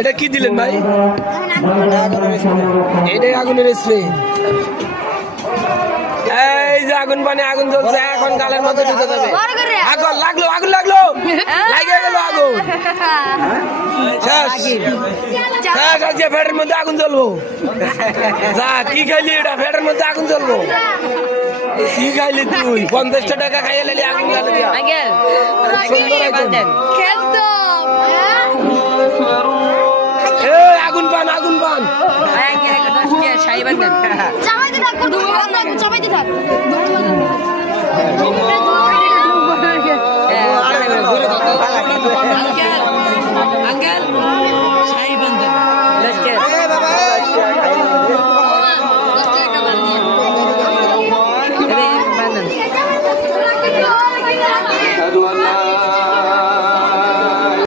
এটা কি দিলেন ভাই? এটাই আগুনের স্প্রে। এই যে আগুন পানে আগুন জ্বলছে, এখন গালের মধ্যে ঢুকে যাবে। আগুন লাগলো, আগুন লাগলো, লাগে গেল আগুন। শেষ শেষ, আজকে ফ্যাটের মধ্যে আগুন জ্বলবো। যা, কি খাইলি? এটা ফ্যাটের মধ্যে আগুন জ্বলবো। কি খাইলি তুই? 50 টাকা খাইয়ে লালি আগুন জ্বালবি। সুন্দর আগুন পান, আগুন পান। চাবাইতে থাক, চাবাইতে থাক।